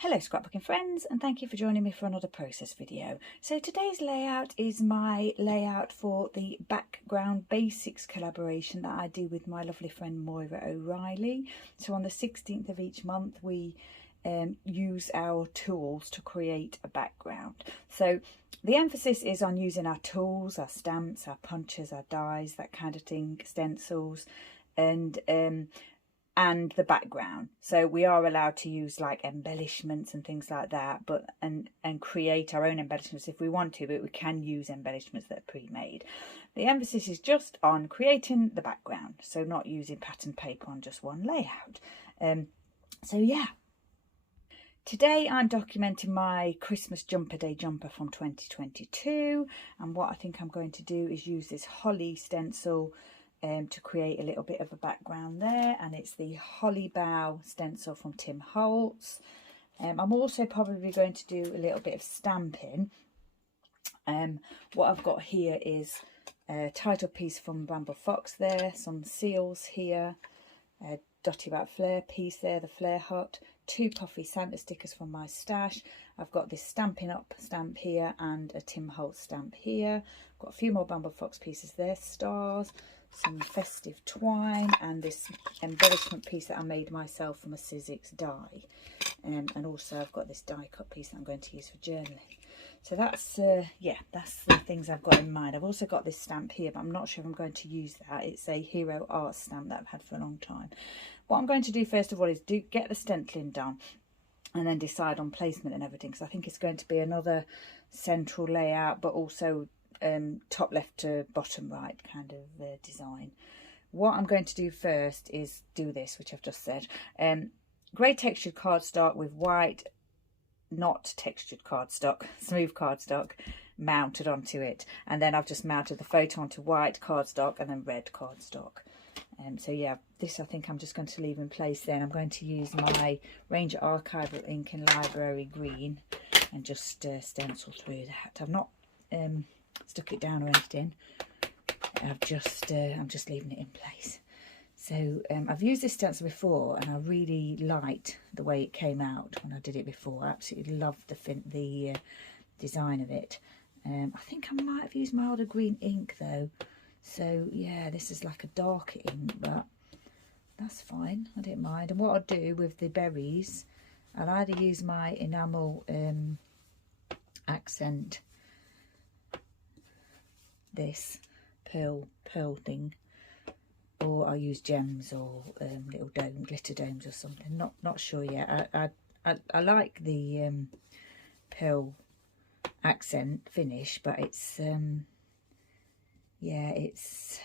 Hello scrapbooking friends, and thank you for joining me for another process video. So today's layout is my layout for the background basics collaboration that I do with my lovely friend Moira O'Reilly. So on the 16th of each month we use our tools to create a background. So the emphasis is on using our tools, our stamps, our punches, our dies, that kind of thing, stencils, and the background. So we are allowed to use like embellishments and things like that, but and create our own embellishments if we want to, but we can use embellishments that are pre-made. The emphasis is just on creating the background, so not using pattern paper on just one layout. So yeah, today I'm documenting my Christmas jumper day jumper from 2022, and what I think I'm going to do is use this holly stencil to create a little bit of a background there, and it's the Holly Bough stencil from Tim Holtz. I'm also probably going to do a little bit of stamping. What I've got here is a title piece from Bramble Fox there, some seals here, a Dotty Rat Flare piece there, the Flare Hut, 2 puffy Santa stickers from my stash. I've got this Stampin' Up stamp here and a Tim Holtz stamp here. I've got a few more Bramble Fox pieces there, stars, some festive twine, and this embellishment piece that I made myself from a Sizzix die. And also I've got this die cut piece that I'm going to use for journaling. So that's yeah, that's the things I've got in mind. I've also got this stamp here, but I'm not sure if I'm going to use that. It's a Hero Art stamp that I've had for a long time. What I'm going to do first of all is get the stenciling done and then decide on placement and everything, because I think it's going to be another central layout, but also top left to bottom right kind of design. What I'm going to do first is do this, which I've just said. Grey textured cardstock with white not textured cardstock, smooth cardstock mounted onto it, and then I've just mounted the photo onto white cardstock and then red cardstock. So yeah, this I think I'm just going to leave in place. Then I'm going to use my Ranger Archival ink in Library Green and just stencil through that. I've not stuck it down or anything. I'm just leaving it in place. So I've used this stencil before and I really liked the way it came out when I did it before. I absolutely loved the design of it. I think I might have used my older green ink though. So yeah, this is like a darker ink, but that's fine, I don't mind. And what I'll do with the berries, I'll either use my enamel accent, this pearl thing, or I'll use gems or little glitter domes or something. Not sure yet. I like the pearl accent finish, but it's yeah, it's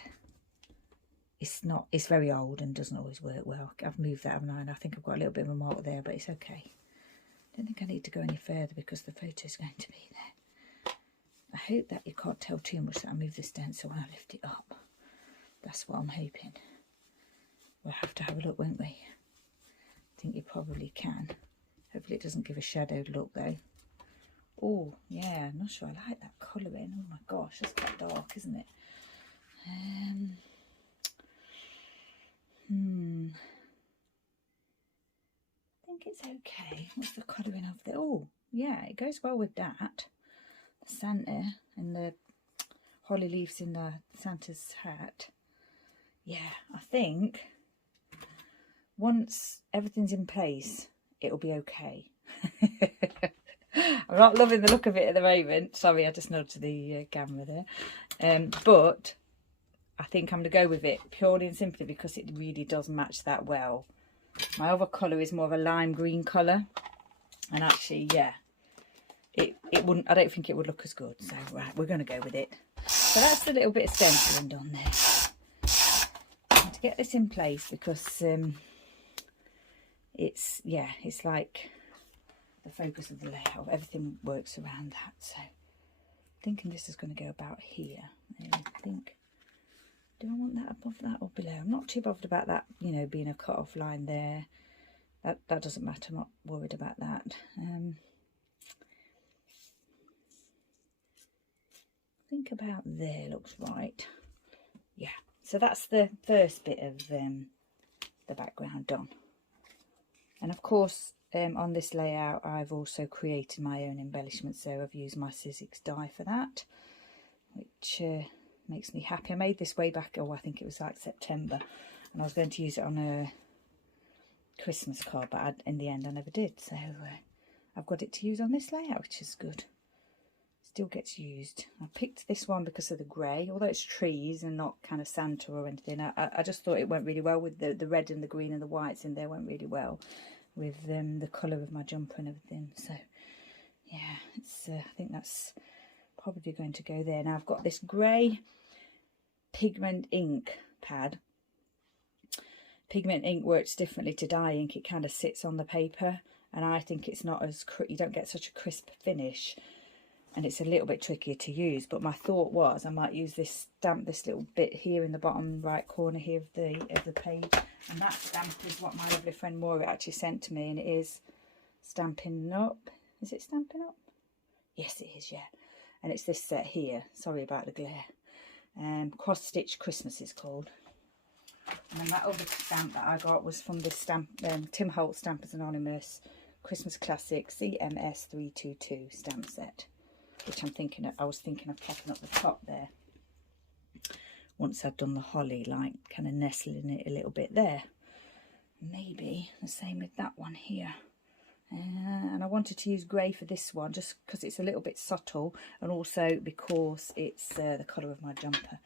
very old and doesn't always work well. I've moved that, haven't I? And I think I've got a little bit of a mark there, but it's okay. I don't think I need to go any further because the photo is going to be there. I hope that you can't tell too much that I move the stencil when I lift it up. That's what I'm hoping. We'll have to have a look, won't we? I think you probably can. Hopefully it doesn't give a shadowed look though. Oh yeah, I'm not sure I like that colouring. Oh my gosh, that's quite dark, isn't it? I think it's okay. What's the colouring of the... Oh yeah, it goes well with that. The Santa and the holly leaves in the Santa's hat. Yeah, I think once everything's in place, it'll be okay. I'm not loving the look of it at the moment. Sorry, I just nodded to the camera there. But I think I'm going to go with it purely and simply because it really does match that well. My other colour is more of a lime green colour. And actually, yeah, it wouldn't, I don't think it would look as good. So, right, we're going to go with it. So that's a little bit of stenciling done there. And to get this in place because it's like the focus of the layout. Everything works around that. So thinking this is going to go about here. And I think, do I want that above that or below? I'm not too bothered about that, you know, being a cut off line there. That doesn't matter. I'm not worried about that. I think about there looks right. Yeah, so that's the first bit of the background done. And of course on this layout I've also created my own embellishments, so I've used my Sizzix die for that, which makes me happy. I made this way back, oh I think it was like September, and I was going to use it on a Christmas card, but in the end I never did, so I've got it to use on this layout, which is good. Still gets used. I picked this one because of the grey, although it's trees and not kind of Santa or anything. I just thought it went really well with the red and the green and the whites in there, went really well with the colour of my jumper and everything. So yeah, it's I think that's probably going to go there. Now I've got this grey pigment ink pad. Pigment ink works differently to dye ink. It kind of sits on the paper, and I think it's not as you don't get such a crisp finish, and it's a little bit trickier to use. But my thought was I might use this stamp, this little bit here in the bottom right corner here of the page, and that stamp is what my lovely friend Maura actually sent to me, and it is Stampin' Up. Is it Stampin' Up? Yes it is, yeah. And it's this set here, sorry about the glare. Cross Stitch Christmas is called. And then that other stamp that I got was from this stamp, Tim Holtz Stampers Anonymous Christmas Classic CMS322 stamp set, which I was thinking of popping up the top there once I'd done the holly, like kind of nestling it a little bit there. Maybe the same with that one here. And I wanted to use grey for this one just because it's a little bit subtle, and also because it's the colour of my jumper.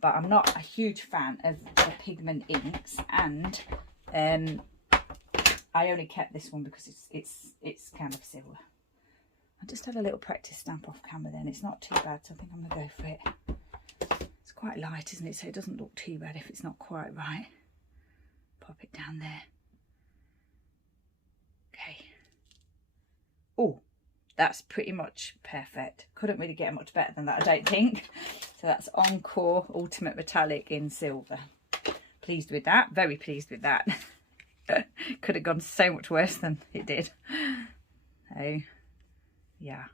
But I'm not a huge fan of the pigment inks, and I only kept this one because it's kind of silver. I just had a little practice stamp off camera then. It's not too bad, so I think I'm going to go for it. It's quite light, isn't it? So it doesn't look too bad if it's not quite right. Pop it down there. Okay. Oh, that's pretty much perfect. Couldn't really get much better than that, I don't think. So that's Encore Ultimate Metallic in silver. Pleased with that. Very pleased with that. Could have gone so much worse than it did. So yeah,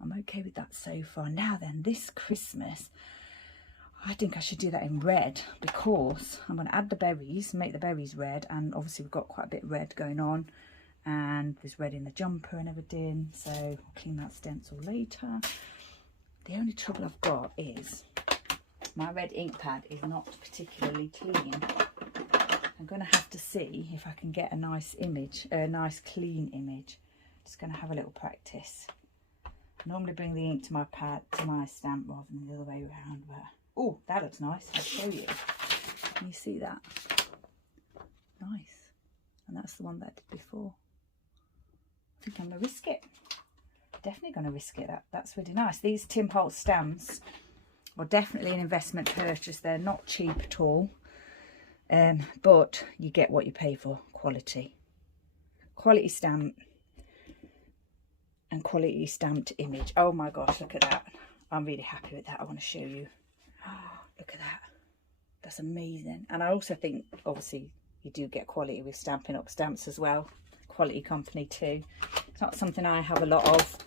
I'm okay with that so far. Now then, this Christmas I think I should do that in red, because I'm going to add the berries, make the berries red, and obviously we've got quite a bit of red going on, and there's red in the jumper and everything, so I'll clean that stencil later. The only trouble I've got is my red ink pad is not particularly clean. I'm going to have to see if I can get a nice image, a nice clean image. Just going to have a little practice. I normally bring the ink to my pad, to my stamp, rather than the other way around. But oh, that looks nice. I'll show you. Can you see that? Nice. And that's the one that I did before. I think I'm going to risk it. Definitely going to risk it. That's really nice. These Tim Holtz stamps are definitely an investment purchase. They're not cheap at all. But you get what you pay for. Quality. Quality stamp. And quality stamped image. Oh my gosh, look at that. I'm really happy with that. I want to show you. Oh, look at that. That's amazing. And I also think, obviously, you do get quality with Stampin' Up stamps as well. Quality company too. It's not something I have a lot of.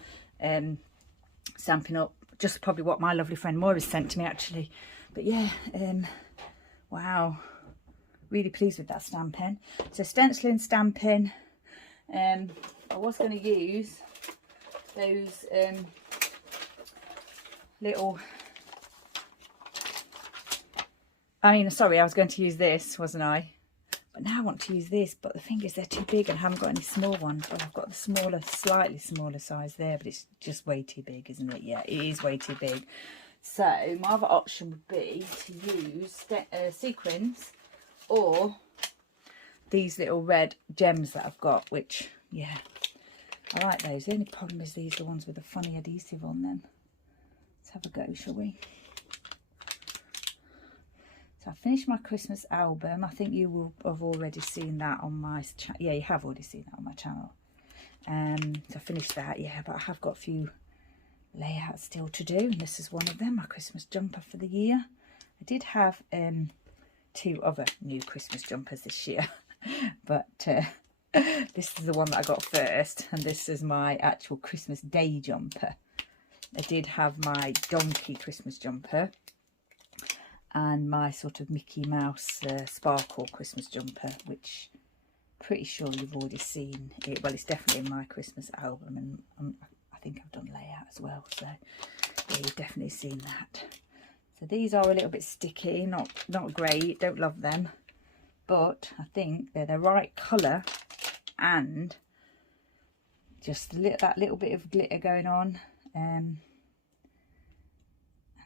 Stampin' Up, just probably what my lovely friend Maura sent to me actually. But yeah, wow. Really pleased with that stamping. So stenciling, stamping. I was going to use those little, I was going to use this, wasn't I? But now I want to use this, but the thing is they're too big and I haven't got any small ones. Well, I've got the smaller, slightly smaller size there, but it's just way too big, isn't it? Yeah, it is way too big. So my other option would be to use sequins, or these little red gems that I've got, which, yeah, I like those. The only problem is these are the ones with the funny adhesive on them. Let's have a go, shall we? So I finished my Christmas album. I think you will have already seen that on my channel. Yeah, you have already seen that on my channel. So I finished that, yeah, but I have got a few layouts still to do. And this is one of them, my Christmas jumper for the year. I did have 2 other new Christmas jumpers this year, but this is the one that I got first, and this is my actual Christmas Day jumper. I did have my donkey Christmas jumper and my sort of Mickey Mouse sparkle Christmas jumper, which pretty sure you've already seen it. Well, it's definitely in my Christmas album, and I think I've done layout as well, so yeah, you've definitely seen that. So these are a little bit sticky, not great, don't love them, but I think they're the right colour, and just that little bit of glitter going on, and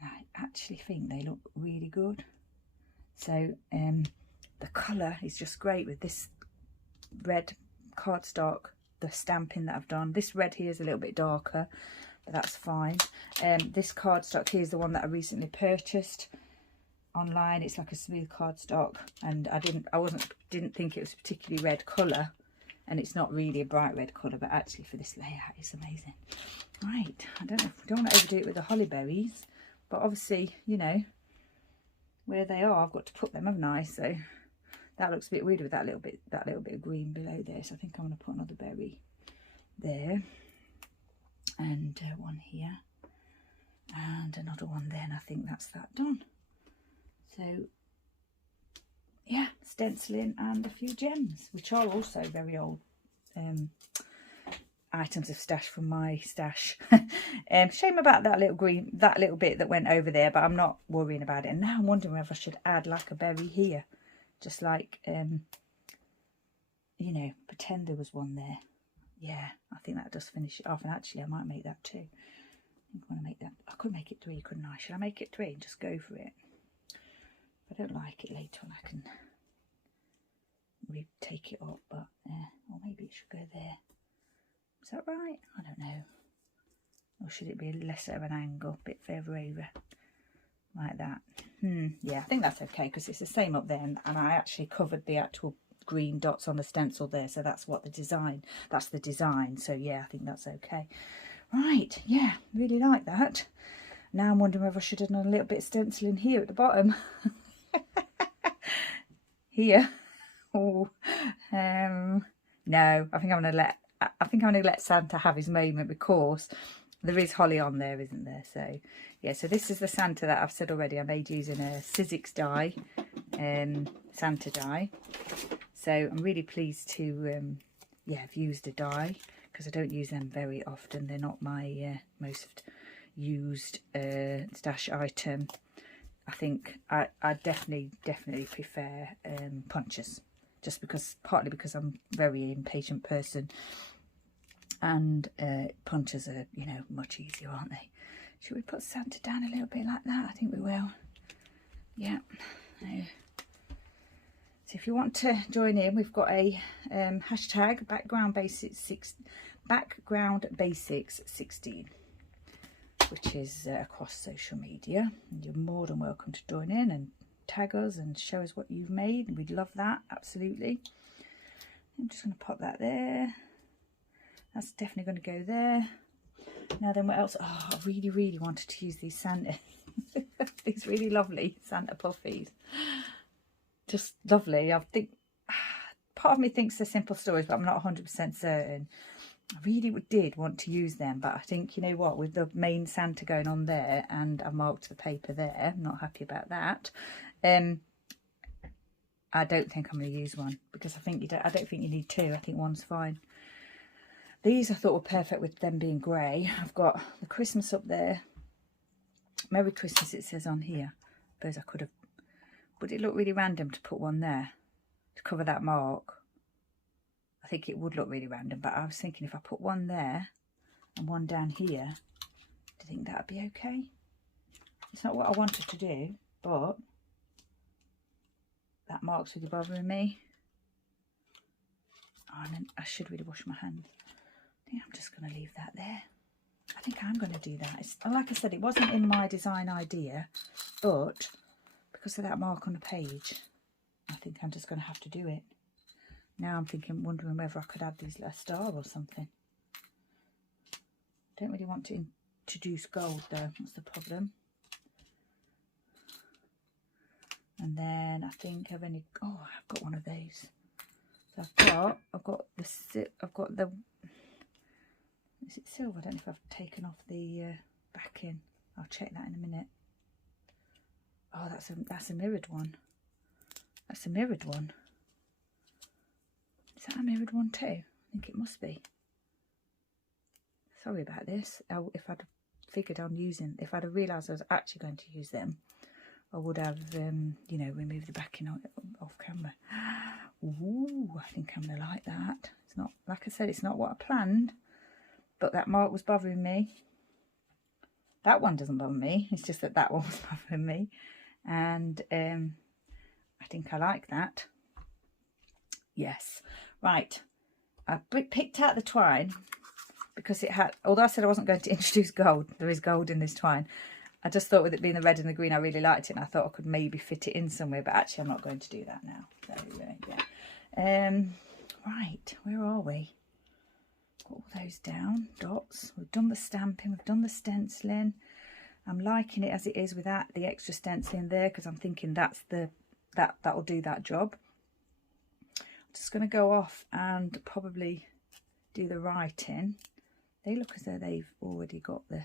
I actually think they look really good. So the colour is just great with this red cardstock, the stamping that I've done. This red here is a little bit darker, but that's fine. This cardstock here is the one that I recently purchased online. It's like a smooth cardstock, and I didn't think it was a particularly red colour, and it's not really a bright red colour, but actually for this layout it's amazing. Right, I don't want to overdo it with the holly berries, but obviously, you know, where they are, I've got to put them, haven't I? So that looks a bit weird with that little bit of green below there. So I think I'm going to put another berry there, and one here, and another one there, and I think that's that done. So yeah, stenciling and a few gems, which are also very old items of stash from my stash. Shame about that little bit that went over there, but I'm not worrying about it. And now I'm wondering whether I should add like a berry here, just like you know, pretend there was one there. Yeah, I think that does finish it off, and actually I might make that too. I think I want to make that. I could make it 3, couldn't I? Should I make it 3 and just go for it? If I don't like it later on, I can take it up, but or maybe it should go there. Is that right? I don't know. Or should it be lesser of an angle, a bit further over, like that? Yeah, I think that's okay, because it's the same up there, and I actually covered the actual green dots on the stencil there, so that's what the design. So yeah, I think that's okay. Right, yeah, really like that. Now I'm wondering whether I should have done a little bit of stenciling here at the bottom. Here. Oh, no, I think I'm going to let Santa have his moment, because there is holly on there, isn't there? So yeah, so this is the Santa that I've said already I made using a Sizzix die, Santa die. So I'm really pleased to yeah, have used a die, because I don't use them very often. They're not my most used stash item. I think I definitely prefer punches, just because, partly because I'm a very impatient person, and punches are, you know, much easier, aren't they? Should we put Santa down a little bit like that? I think we will. Yeah. So if you want to join in, we've got a hashtag background basics 16, which is across social media, and you're more than welcome to join in and tag us and show us what you've made. We'd love that, absolutely. I'm just going to pop that there. That's definitely going to go there. Now then, what else? Oh, I really wanted to use these Santa these really lovely Santa puffies. Just lovely. I think part of me thinks they're simple stories, but I'm not 100% certain. I really did want to use them, but I think, you know what, with the main Santa going on there, and I marked the paper there, I'm not happy about that. I don't think I'm going to use one, because I don't think you need 2. I think 1's fine. These I thought were perfect with them being grey. I've got the Christmas up there. Merry Christmas it says on here. I suppose I could have, would it look really random to put one there to cover that mark? I think it would look really random, but I was thinking if I put one there and one down here, do you think that would be okay? It's not what I wanted to do, but that mark's really bothering me. Oh, and then I should really wash my hands. I think I'm just going to leave that there. I think I'm going to do that. Like I said, it wasn't in my design idea, but because of that mark on the page, I think I'm just going to have to do it. Now I'm wondering whether I could add these little star or something. Don't really want to introduce gold though, that's the problem. And then I think I've got one of those. So I've got the, is it silver? I don't know if I've taken off the backing. I'll check that in a minute. Oh, that's a mirrored one. That's a mirrored one. Is that a mirrored one too? I think it must be. Sorry about this. If I'd figured on using, if I'd have realised I was actually going to use them, I would have, you know, removed the backing off camera. Ooh, I think I'm going to like that. It's not, like I said, it's not what I planned, but that mark was bothering me. That one doesn't bother me. It's just that that one was bothering me. And I think I like that. Yes. Right. I picked out the twine because it had, although I said I wasn't going to introduce gold, there is gold in this twine. I just thought with it being the red and the green, I really liked it, and I thought I could maybe fit it in somewhere, but actually I'm not going to do that now. So, yeah. Right, where are we? Got all those down, dots. We've done the stamping, we've done the stenciling. I'm liking it as it is without the extra stenciling there, because I'm thinking that'll do that job. I'm just going to go off and probably do the writing. They look as though they've already got the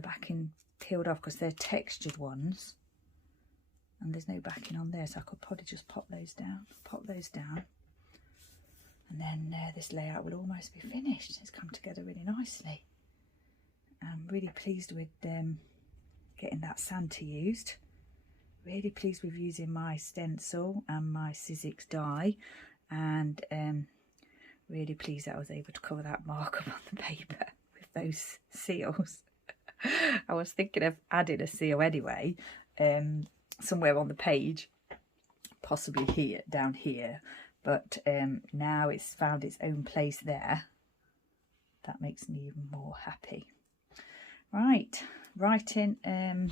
backing peeled off because they're textured ones, and there's no backing on there, so I could probably just pop those down, and then this layout will almost be finished. It's come together really nicely. I'm really pleased with getting that Santa used. Really pleased with using my stencil and my Sizzix die, and really pleased that I was able to cover that markup on the paper with those seals. I was thinking of adding a seal anyway, somewhere on the page, possibly here, down here, but now it's found its own place there. That makes me even more happy. Right, writing. I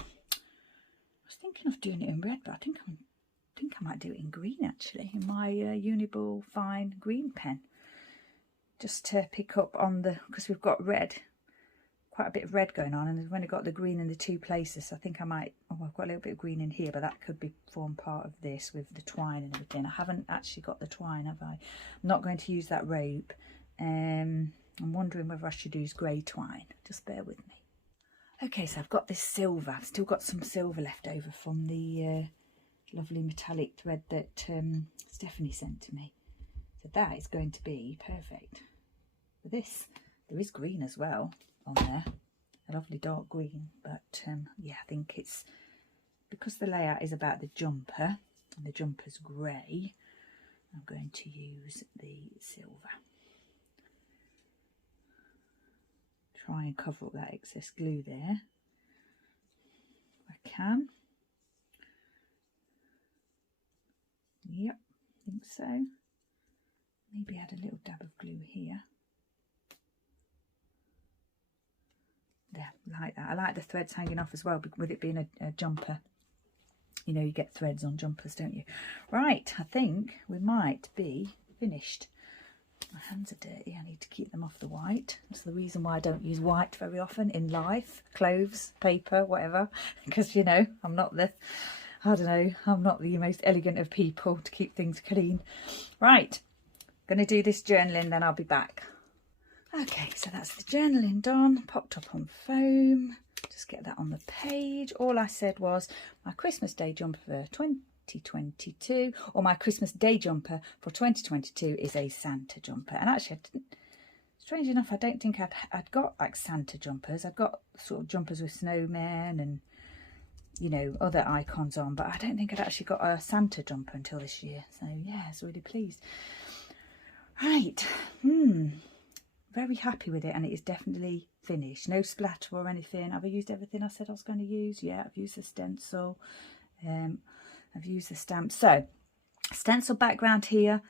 was thinking of doing it in red, but I think I might do it in green actually, in my Uniball fine green pen, just to pick up on the, because we've got red. Quite a bit of red going on, and we've only got the green in the two places, so I think I might, oh, I've got a little bit of green in here, but that could form part of this with the twine and everything. I haven't actually got the twine, have I? I'm not going to use that rope. I'm wondering whether I should use grey twine. Just bear with me. Okay, so I've got this silver. I've still got some silver left over from the lovely metallic thread that Stephanie sent to me. So that is going to be perfect for this. There is green as well on there, a lovely dark green, but yeah, I think it's because the layout is about the jumper and the jumper's grey, I'm going to use the silver. Try and cover up that excess glue there if I can. Yep, I think so. Maybe add a little dab of glue here. Yeah, like that. I like the threads hanging off as well, with it being a jumper. You know, you get threads on jumpers, don't you? Right, I think we might be finished. My hands are dirty, I need to keep them off the white. That's the reason why I don't use white very often in life. Clothes, paper, whatever. Because, you know, I'm not the most elegant of people to keep things clean. Right, going to do this journaling, then I'll be back. Okay, so that's the journaling done, popped up on foam. Just get that on the page. All I said was my Christmas Day jumper for 2022, or my Christmas Day jumper for 2022 is a Santa jumper. And actually, strange enough, I don't think I'd got like Santa jumpers. I'd got sort of jumpers with snowmen and, you know, other icons on, but I don't think I'd actually got a Santa jumper until this year. So yeah, I was really pleased. Right, very happy with it, and it is definitely finished. No splatter or anything. Have I used everything I said I was going to use? Yeah, I've used the stencil. I've used the stamp. So, stencil background here,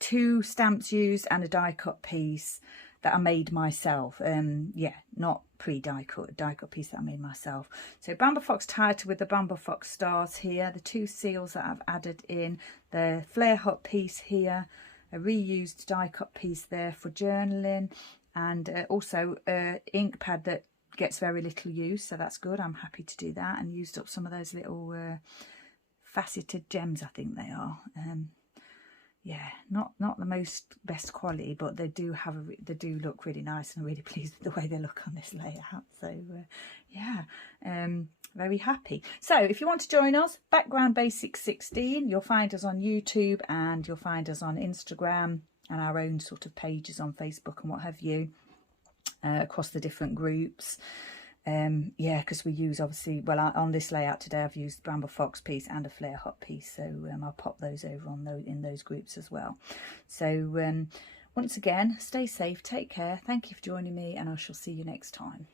2 stamps used and a die cut piece that I made myself. Yeah, not die cut piece that I made myself. So Bamboo Fox title with the Bamboo Fox stars here, the 2 seals that I've added in, the flare hut piece here, a reused die cut piece there for journaling, and also ink pad that gets very little use, so that's good. I'm happy to do that, and used up some of those little faceted gems, I think they are. yeah, not the most best quality, but they do have they do look really nice, and I'm really pleased with the way they look on this layout. So yeah, very happy. So if you want to join us, Background Basics 16, you'll find us on YouTube, and you'll find us on Instagram, and our own sort of pages on Facebook and what have you, across the different groups. Yeah, because we use, obviously, well, on this layout today I've used Bramble Fox piece and a Flare Hot piece, so I'll pop those over on in those groups as well. So once again, stay safe, take care, thank you for joining me, and I shall see you next time.